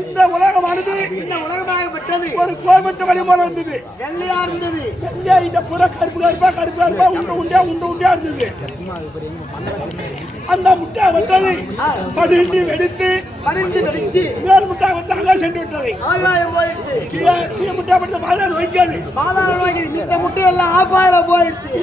இந்த உலகமானது ஒரு கோமட்ட வழிமுறை இருந்தது. வெள்ளையா இருந்தது. இந்த புற கருப்பு கருப்பா கருப்பு கருப்பா உண்டு உண்டியா இருந்தது. அந்த முட்டை வந்தது படிந்து வெடித்து மேல் முட்டை வந்து ஆகாயம் சென்று விட்டது. ஆகாயம் போயிடுச்சு. கீழே முட்டை படுத்த பாதாள வைக்காது. பாதாள வைக்காது. இந்த முட்டை எல்லாம் ஆப்பாயில போயிடுச்சு.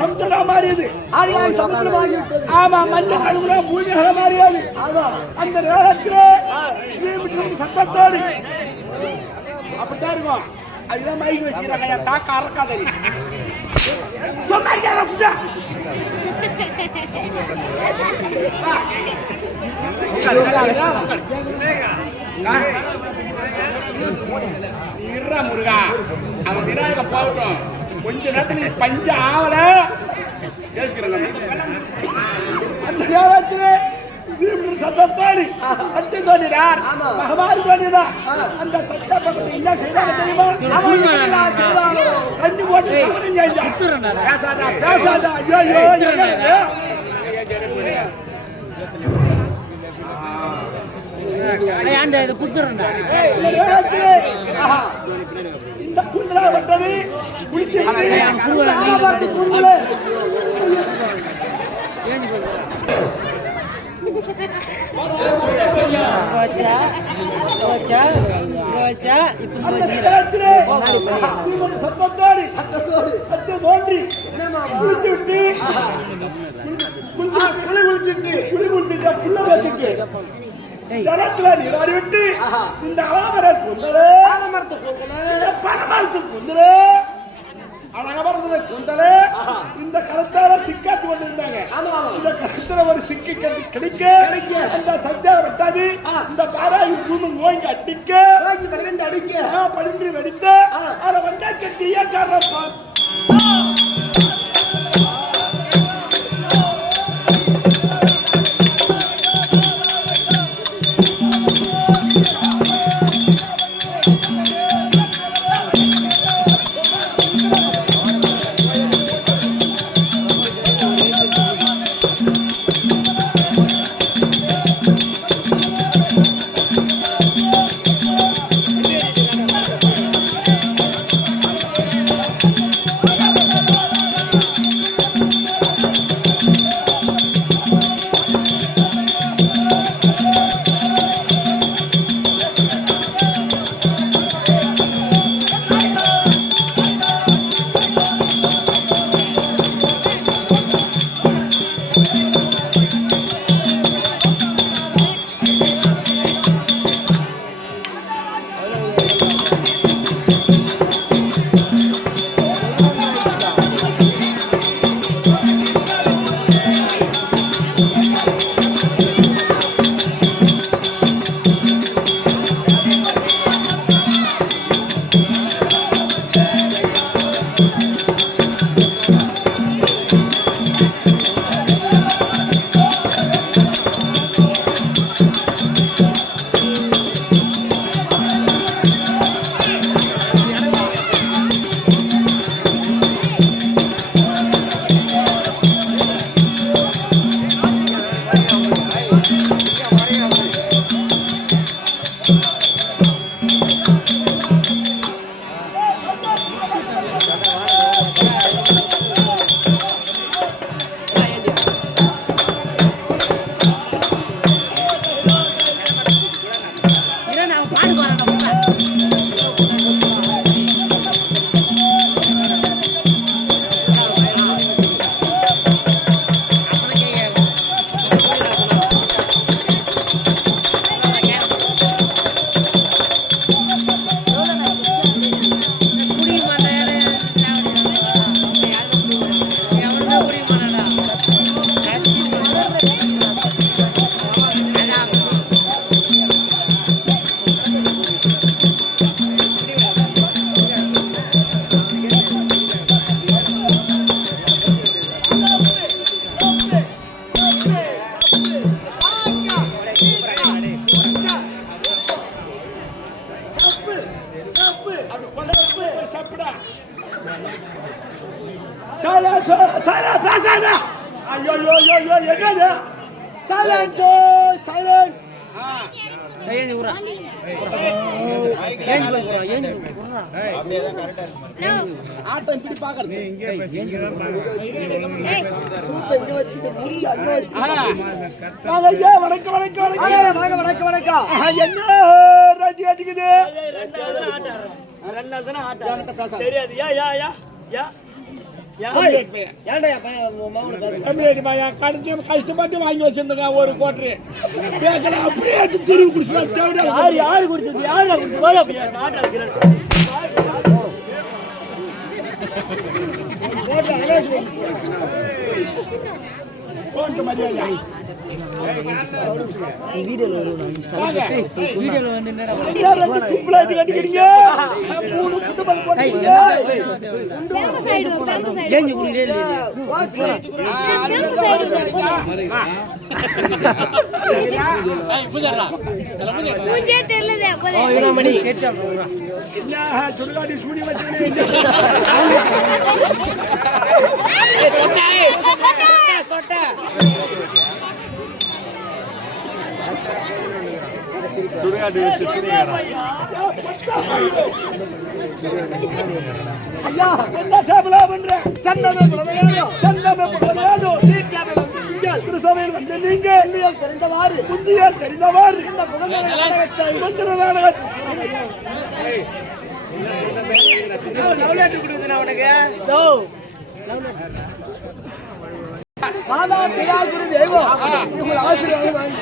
சமுத்திரம் மாறியது. ஆமா, மஞ்சள் கழுவுனா பூமியாக மாறியது. அந்த நேரத்தில் அதுதான் மைக் வச்சுக்கிறாங்க என் தாக்க அறக்காத நீ சும்மா கேரா இருறா முருகா அவன் விநாயகம் போகட்டும் கொஞ்ச நேரத்துல பஞ்ச ஆவல அந்த நேரத்தில் சத்தத்தோடு சத்திய தோன்றினார் பகவான் தோன்றினார் அந்த சத்திய பகவான் என்ன செய்தாங்க தெரியுமா தண்ணி போட்டு சமரம் செஞ்சான் பேசாதா பேசாதா ஐயோ இந்த குந்தலா வட்டது குந்தல சத்தத்தோடு தோன்றி குளிச்சுட்டு குளிச்சுட்டு புள்ள வச்சுட்டு ஜலத்துல நீராடி விட்டு இந்த ஆலமர குந்தலே ஆலமரத்து குந்தலே பனமரத்து குந்தலே அழகமரத்துல குந்தலே இந்த கருத்தால சிக்காத்து கொண்டு இருந்தாங்க இந்த கருத்துல ஒரு சிக்கி கிடைக்க அந்த சஜ்ஜா விட்டாது இந்த பாராயு பூமி நோய்க்கு அடிக்க படுந்து வெடித்த அதை வந்தா கட்டியா காரணம் ஆட்டம் இப்படி பாக்குறது என்ன ராஜி அடிக்குது கஷ்டப்பட்டு வாங்கி வச்சிருந்தங்க ஒரு கோட்டரு அப்படியே திருவி குடிச்சு யாரு குடிச்சது யாரு போட்டு அனௌன்ஸ்மெண்ட் போட்டு மரியாதை வீடியோல வந்து கும்பலாட்டி கட்டிக்கிறீங்க மூணு குடும்பம் போட்டீங்க என்ன சுடுகாடி சூடி வச்சுக்கிறேன் சுடுகாடு வச்சு ஐயா என்ன சாப்பிடா பண்ற சந்தமே புலவையாதோ சீட்டாவில் வந்து நீங்கள் திருசபையில் வந்து நீங்கள் புள்ளியால் தெரிந்தவாறு இந்த புகழ் நாடகத்தை மந்திர நாடகத்தை மாதா பிதா குரு தெய்வம் உங்கள் ஆசீர்வாதம்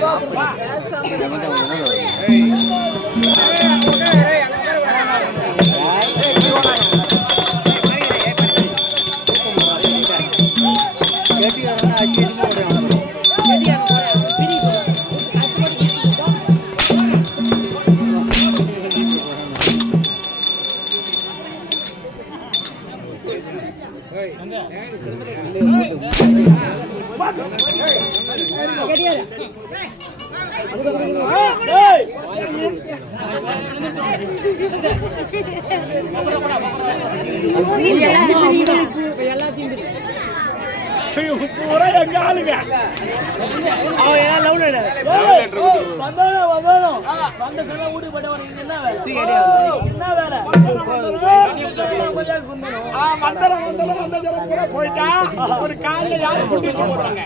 பூரா எங்க ஆளுங்க போயிட்டா ஒரு காலைல யாரு கூட்டிட்டு போறாங்க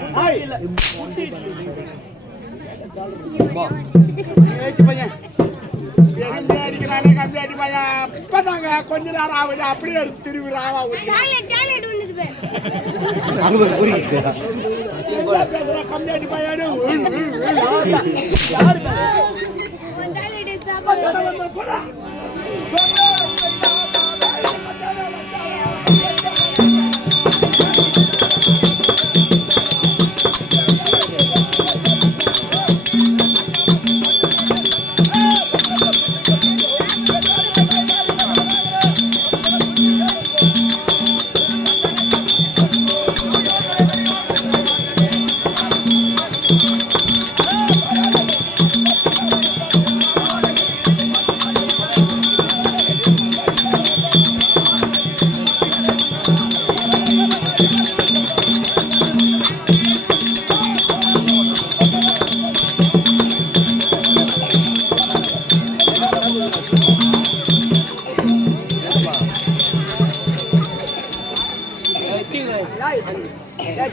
இப்பதாங்க கொஞ்ச நேரம் ஆகுது அப்படியே திருவிழாவா கம்மியாட்டி பையனு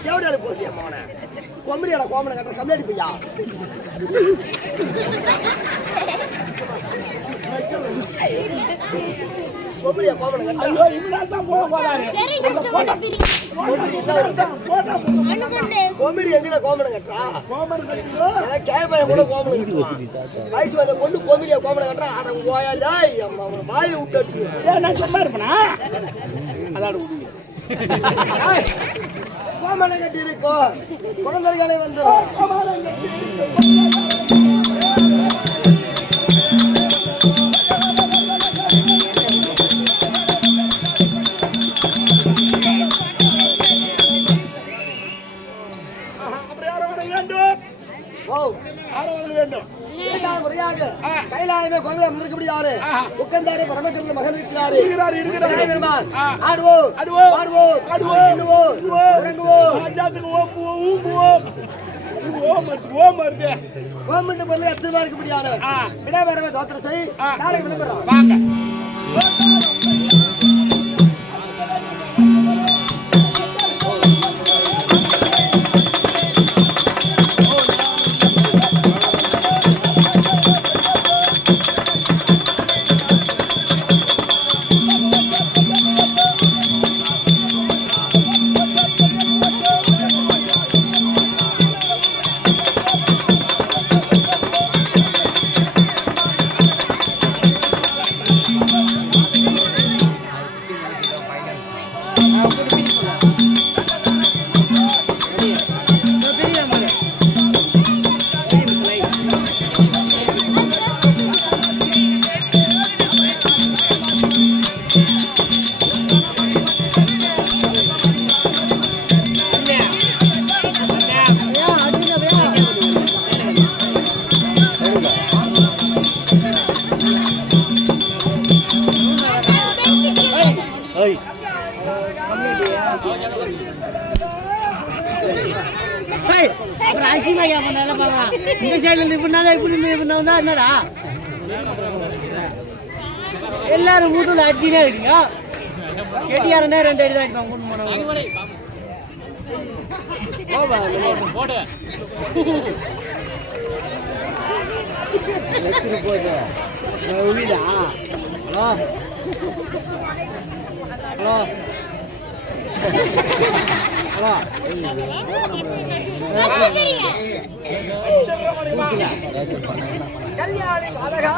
தேவடியால போட்டியா மோன கொம்பரியால கோமனை கட்ட கம்மியாடி பையா கொம்பரியா கோமனை கட்ட ஐயோ இவனால தான் போக போறாரு கோமரி எங்கடா கோமனை கட்டா கோமனை கட்டோ நான் கேப்பைய கூட கோமனை கட்டுவான் வயசு வந்த பொண்ணு கோமரியா கோமனை கட்டறா அட ஓயாலே அம்மா அவன வாயில விட்டு ஏன் நான் சும்மா இருப்பனா அதாட விடு கோமனை கட்டி இருக்கோ குழந்தைகளே வந்துரும் கைலாயமே கோவில முந்திருக்கப்படி யாரு உட்கார்ந்தாரு பரமக்கல்ல மகன் இருக்கிறாரு பெருமான் ஆடுவோம் ஆடுவோம் ஆடுவோம் ஆடுவோம் எண்ணுவோம் இறங்குவோம் அஞ்சாத்துக்கு ஓம்புவோம் ஊம்புவோம் ஓம் பொருள் எத்தனை இருக்கப்படி யாரு விடாபரம தோத்திர செய் நாளைக்கு விளம்பரம் வாங்க அசிமா கேட்பனால பார்க்கலாம் இந்த சைடுல இருந்து இப்படினால இப்படி இருந்து இப்படி வந்தா என்னடா எல்லாரும் மூத்துல அடிச்சுனே இருக்கீங்க கேட்டியாரனே 2 அடி தான் அடிப்பாங்க கொண்டு போனவங்க போடு எப்படி போகுது உளிடா ஹலோ ஹலோ ஹலோ கல்யாணி அழகா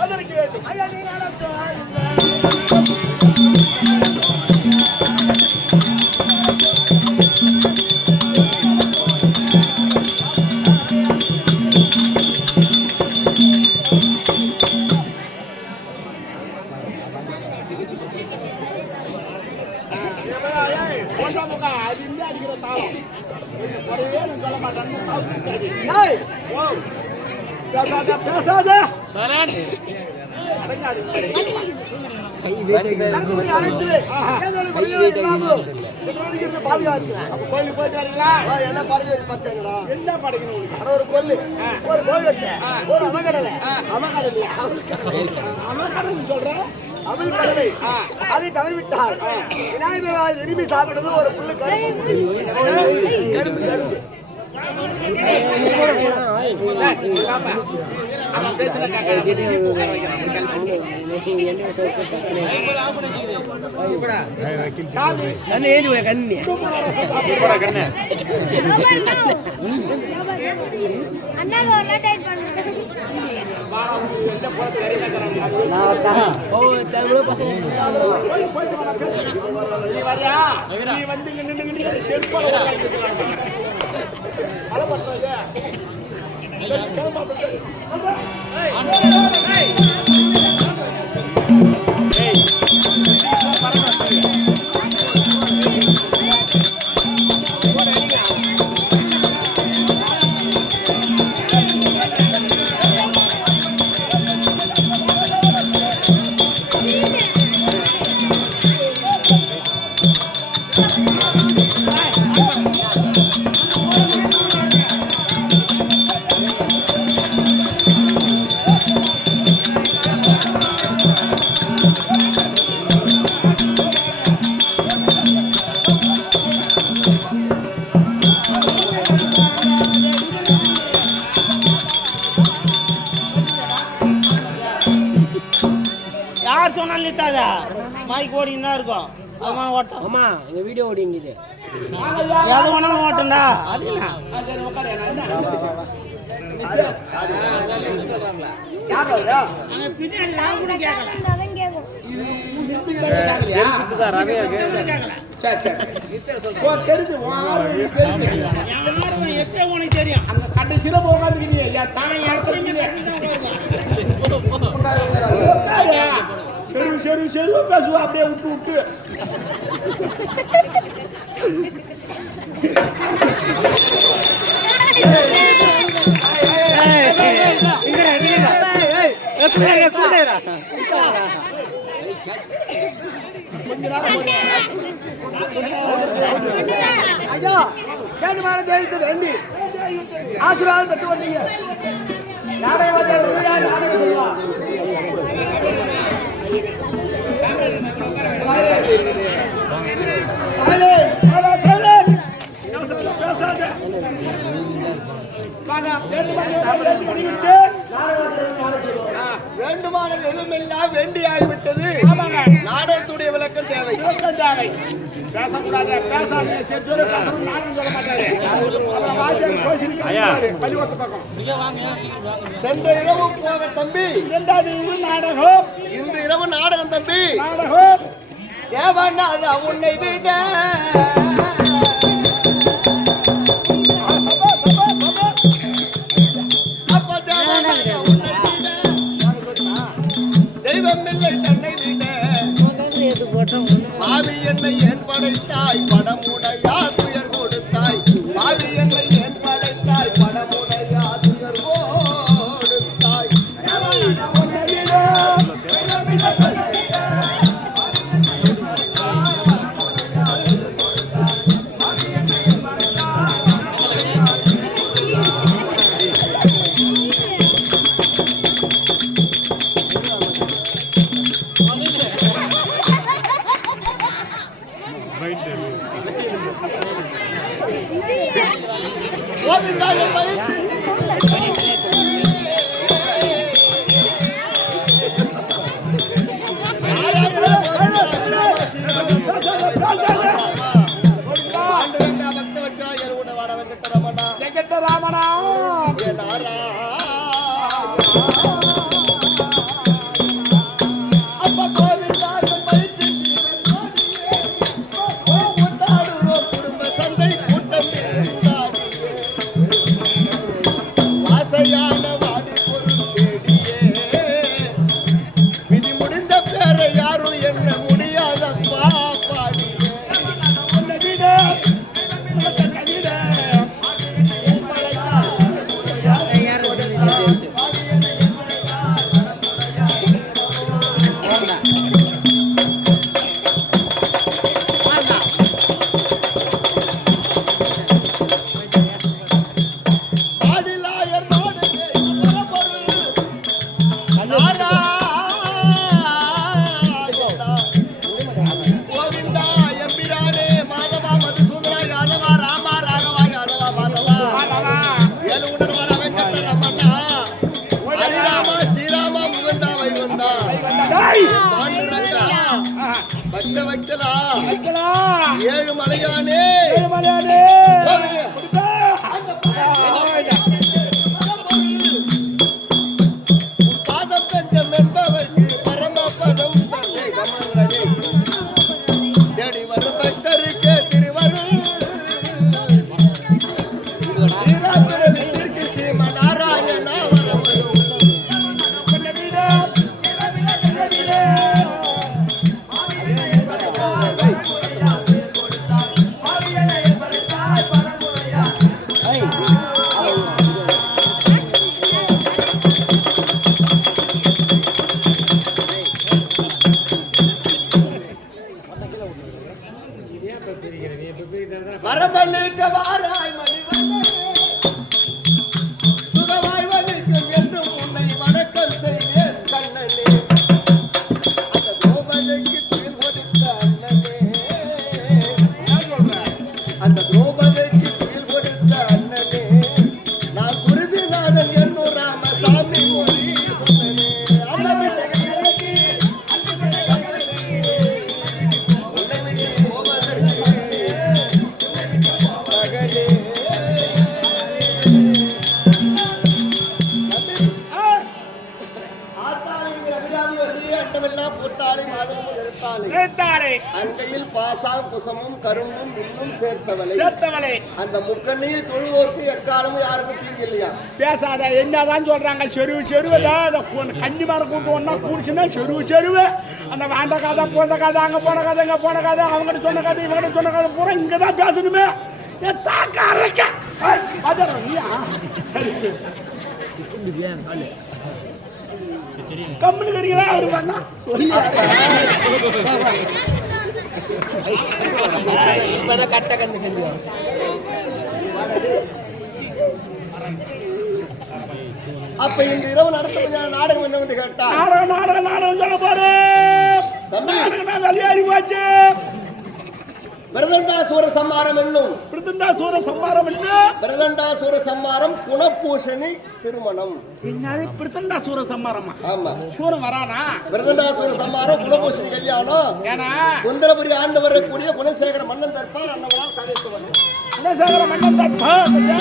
ஆதரிக்க வேண்டும். பேசாத அதை தவறிவிட்டார். விநாயகர் விரும்பி சாப்பிடுறது ஒரு புல்லு கரும்பு கரும்பு மைக் ஓடின்னு தான் இருக்கும். அதுதான் ஓட்டம். அம்மா எங்க வீடியோ ஓடிங்குது. எது வேணாலும் ஓட்டண்டா. அது என்ன? பின்னாடி நான் கூட கேட்கல. தெரியும் அந்த கடைசியில போகாதுங்க. சரி பேசுவா அப்படியே விட்டு ஐயா வேண்டுமான தேடித்து வேண்டி ஆசீர்வாதம் பெற்று வந்தீங்க. நாடகம் செய்வா வேண்டுமா தெய்வமான தெய்வம் எல்லாம் வேண்டி ஆகிவிட்டது. நாடகத்துடைய விளக்கம் தேவை. பேசக்கூடாது, பேசாதீங்க, சரி சொல்லு, பேசணும், நானும் சொல்ல மாட்டாரு. அப்புறம் வாத்தியார் கோஷினிக்கு பள்ளிக்கூடத்து பக்கம். சென்ற இரவு போக தம்பி, இரண்டாவது இரவு நாடகம், இன்று இரவு நாடகம் தம்பி. நாடகம் தேவனாத உன்னை விட அப்ப தேவனாத உன்னை விட தெய்வம் இல்லை தன்னை விட பாவி என்னை ஏன் படைத்தாய் படமுடையா துயர் கொடுத்தாய் பாவி என்னை ஏன் படைத்தாய் படமுடையா துயர் கொடுத்தாய் கோவிந்தா என் வயிற்றில் வெங்கடராமனா அப்ப கோவிந்தா என் வயிற்றில் குடும்ப சந்தை கூட்டம் வாசையான வாடி பொருள் தேடியே விதி முடிந்த பேரை யாரும் என்ன முடியாதப்பா பாடியே கோவிந்தா எம்பிரானே மாதவா மதுசூதனா யாதவா ராமா ராகவா யாதவா மாதவா ஏழு உணர்வான வெங்கடரமணா ஹரிராமா ஸ்ரீராமா முகுந்தா வைகுந்தா பாண்டுரங்கா பக்த வக்தலா ஏழு மலையானே பாதம் தஞ்சம் என்பவர்க்கு பரமபதம் தந்தை கமலனே தேடி வரும் பக்தருக்கு திருவருள் ஸ்ரீராத்திரவிற்கு ஸ்ரீமநாராயணா வரவரும் மரமல்லிக்க வாராய் மணிவண்ணனே சுகவாழ்வதற்கும் என்றும் உன்னை வணக்கம் செய்தேன் கண்ணனே அந்த திரௌபதிக்கு துயில் கொடுத்த அண்ணனே அந்த திரௌபதிக்கு துயில் கொடுத்த அண்ணனே நான் குருதிநாதன் என்னும் ராமசாமி மொழி சொன்னனே உன்னை விட்டு போவதற்கு மகளே ஆத்தாளிங்கிற அபிராமி வள்ளி அண்டமெல்லாம் பூத்தாளி மாதமும் நிறுத்தாளி அங்கையில் பாசாம் குசமும் கரும்பும் வில்லும் சேர்த்தவளை அந்த முக்கண்ணையை தொழுவோருக்கு எக்காலமும் யாருக்கும் தீங்கு இல்லையா பேசாத, என்னதான் சொல்றாங்க, செருவுதான் கன்னிமார கூட்டு ஒன்னா கூடிச்சுன்னா செருவு அந்த வாண்ட கதை போந்த கதை அங்க போன கதை இங்க போன கதை அவங்ககிட்ட சொன்ன கதை இவங்கிட்ட சொன்ன கதை பூரா இங்கதான் பேசணுமே. கம்பெனி வரீங்களா அவரு பண்ணா சொல்லி கட்ட கண்ணு அப்ப இந்த இரவு நடத்த நாடகம் என்னவென்று கேட்டா நாடகம் சொல்ல போறேன். வெளியேறி போச்சு. பிரதண்டாசுர சம்ஹாரம் என்னும் பிரதண்டாசூர சம்மாரம் என்ன? பிரதண்டாசூர சம்மாரம் குணபூஷணி திருமணம். என்னது பிரதண்டாசூர சம்மாரமா? ஆமா, சூரன் வரானா? பிரதண்டாசூர சம்மாரம் குணபூஷணி கல்யாணம். ஏனா குந்தலபுரி ஆண்டு வரக்கூடிய குணசேகர மன்னன் தற்பார் அன்னவரால் காரியத்துவம். குணசேகர மன்னன் தற்பா